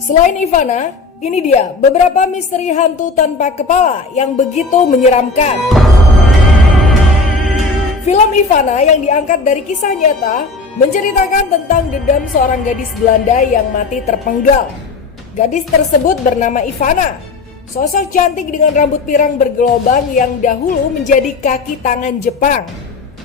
Selain Ivana, ini dia beberapa misteri hantu tanpa kepala yang begitu menyeramkan. Film Ivana yang diangkat dari kisah nyata menceritakan tentang dendam seorang gadis Belanda yang mati terpenggal. Gadis tersebut bernama Ivana, sosok cantik dengan rambut pirang bergelobang yang dahulu menjadi kaki tangan Jepang.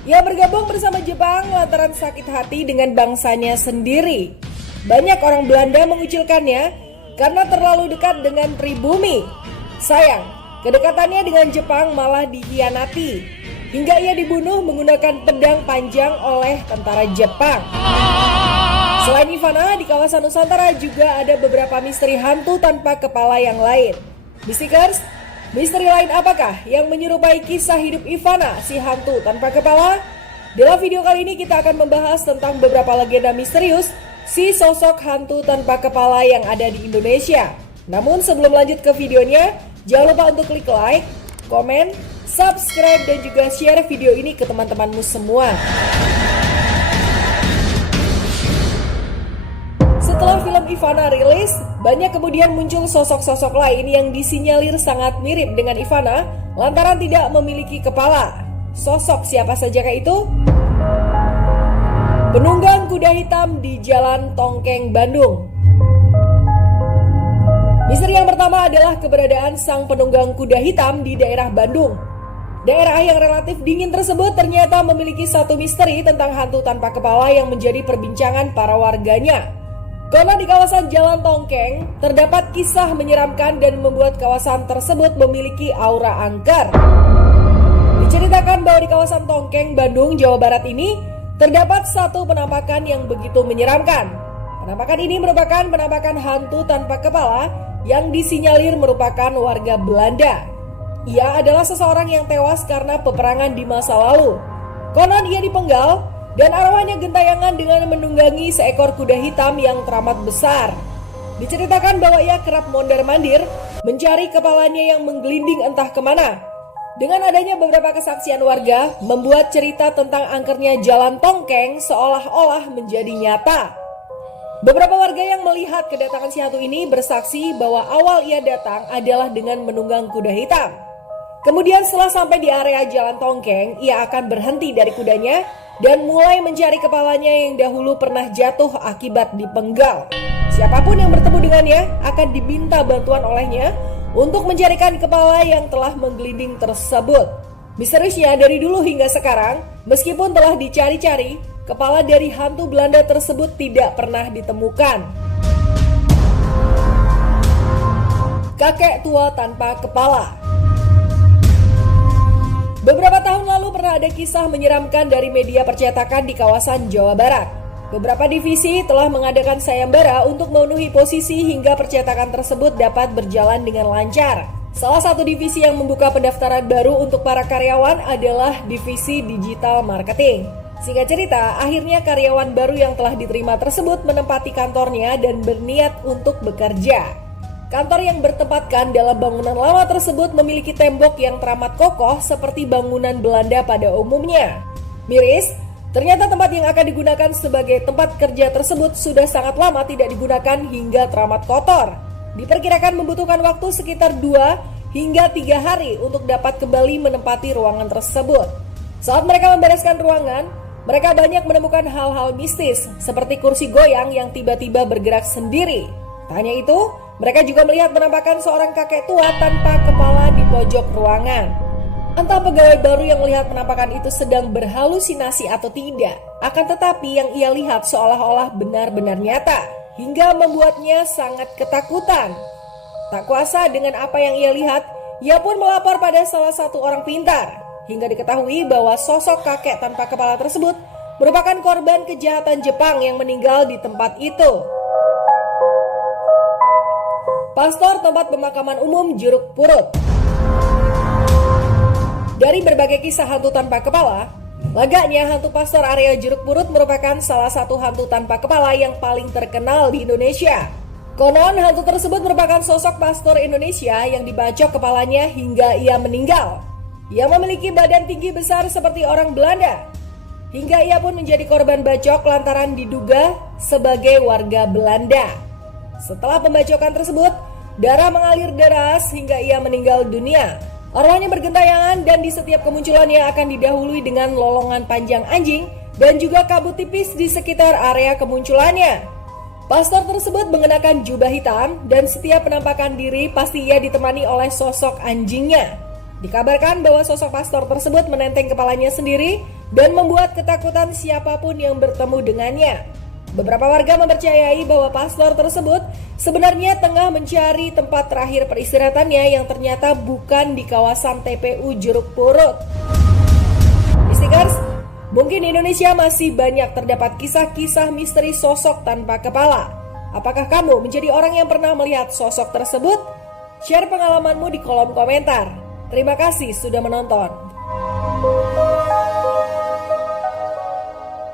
Ia bergabung bersama Jepang lantaran sakit hati dengan bangsanya sendiri. Banyak orang Belanda mengucilkannya karena terlalu dekat dengan pribumi. Sayang, kedekatannya dengan Jepang malah dikhianati hingga ia dibunuh menggunakan pedang panjang oleh tentara Jepang. Selain Ivana, di kawasan Nusantara juga ada beberapa misteri hantu tanpa kepala yang lain. Mystikers, misteri lain apakah yang menyerupai kisah hidup Ivana, si hantu tanpa kepala? Dalam video kali ini kita akan membahas tentang beberapa legenda misterius si sosok hantu tanpa kepala yang ada di Indonesia. Namun sebelum lanjut ke videonya, jangan lupa untuk klik like, komen, subscribe, dan juga share video ini ke teman-temanmu semua. Setelah film Ivana rilis, banyak kemudian muncul sosok-sosok lain yang disinyalir sangat mirip dengan Ivana lantaran tidak memiliki kepala. Sosok siapa sajakah itu? Penunggang kuda hitam di Jalan Tongkeng, Bandung. Misteri yang pertama adalah keberadaan sang penunggang kuda hitam di daerah Bandung. Daerah yang relatif dingin tersebut ternyata memiliki satu misteri tentang hantu tanpa kepala yang menjadi perbincangan para warganya. Karena di kawasan Jalan Tongkeng terdapat kisah menyeramkan dan membuat kawasan tersebut memiliki aura angker. Diceritakan bahwa di kawasan Tongkeng, Bandung, Jawa Barat ini terdapat satu penampakan yang begitu menyeramkan. Penampakan ini merupakan penampakan hantu tanpa kepala yang disinyalir merupakan warga Belanda. Ia adalah seseorang yang tewas karena peperangan di masa lalu. Konon ia dipenggal dan arwahnya gentayangan dengan menunggangi seekor kuda hitam yang teramat besar. Diceritakan bahwa ia kerap mondar-mandir mencari kepalanya yang menggelinding entah kemana. Dengan adanya beberapa kesaksian warga, membuat cerita tentang angkernya Jalan Tongkeng seolah-olah menjadi nyata. Beberapa warga yang melihat kedatangan si hantu ini bersaksi bahwa awal ia datang adalah dengan menunggang kuda hitam. Kemudian setelah sampai di area Jalan Tongkeng, ia akan berhenti dari kudanya dan mulai mencari kepalanya yang dahulu pernah jatuh akibat dipenggal. Siapapun yang bertemu dengannya akan diminta bantuan olehnya untuk mencarikan kepala yang telah menggelinding tersebut. Misteriusnya dari dulu hingga sekarang, meskipun telah dicari-cari, kepala dari hantu Belanda tersebut tidak pernah ditemukan. Kakek tua tanpa kepala. Beberapa tahun lalu pernah ada kisah menyeramkan dari media percetakan di kawasan Jawa Barat. Beberapa divisi telah mengadakan sayembara untuk memenuhi posisi hingga percetakan tersebut dapat berjalan dengan lancar. Salah satu divisi yang membuka pendaftaran baru untuk para karyawan adalah divisi digital marketing. Singkat cerita, akhirnya karyawan baru yang telah diterima tersebut menempati kantornya dan berniat untuk bekerja. Kantor yang bertempatkan dalam bangunan lama tersebut memiliki tembok yang teramat kokoh seperti bangunan Belanda pada umumnya. Miris, ternyata tempat yang akan digunakan sebagai tempat kerja tersebut sudah sangat lama tidak digunakan hingga teramat kotor. Diperkirakan membutuhkan waktu sekitar 2 hingga 3 hari untuk dapat kembali menempati ruangan tersebut. Saat mereka membereskan ruangan, mereka banyak menemukan hal-hal mistis seperti kursi goyang yang tiba-tiba bergerak sendiri. Tak hanya itu, mereka juga melihat penampakan seorang kakek tua tanpa kepala di pojok ruangan. Entah pegawai baru yang melihat penampakan itu sedang berhalusinasi atau tidak, akan tetapi yang ia lihat seolah-olah benar-benar nyata, hingga membuatnya sangat ketakutan. Tak kuasa dengan apa yang ia lihat, ia pun melapor pada salah satu orang pintar, hingga diketahui bahwa sosok kakek tanpa kepala tersebut merupakan korban kejahatan Jepang yang meninggal di tempat itu. Pastor tempat pemakaman umum Jeruk Purut. Dari berbagai kisah hantu tanpa kepala, lagaknya hantu pastor area Jeruk Purut merupakan salah satu hantu tanpa kepala yang paling terkenal di Indonesia. Konon hantu tersebut merupakan sosok pastor Indonesia yang dibacok kepalanya hingga ia meninggal. Ia memiliki badan tinggi besar seperti orang Belanda. Hingga ia pun menjadi korban bacok lantaran diduga sebagai warga Belanda. Setelah pembacokan tersebut, darah mengalir deras hingga ia meninggal dunia. Arwahnya bergentayangan dan di setiap kemunculannya akan didahului dengan lolongan panjang anjing dan juga kabut tipis di sekitar area kemunculannya. Pastor tersebut mengenakan jubah hitam dan setiap penampakan diri pasti ia ditemani oleh sosok anjingnya. Dikabarkan bahwa sosok pastor tersebut menenteng kepalanya sendiri dan membuat ketakutan siapapun yang bertemu dengannya. Beberapa warga mempercayai bahwa pastor tersebut sebenarnya tengah mencari tempat terakhir peristirahatannya yang ternyata bukan di kawasan TPU Jeruk Purut. Istikers, mungkin di Indonesia masih banyak terdapat kisah-kisah misteri sosok tanpa kepala. Apakah kamu menjadi orang yang pernah melihat sosok tersebut? Share pengalamanmu di kolom komentar. Terima kasih sudah menonton.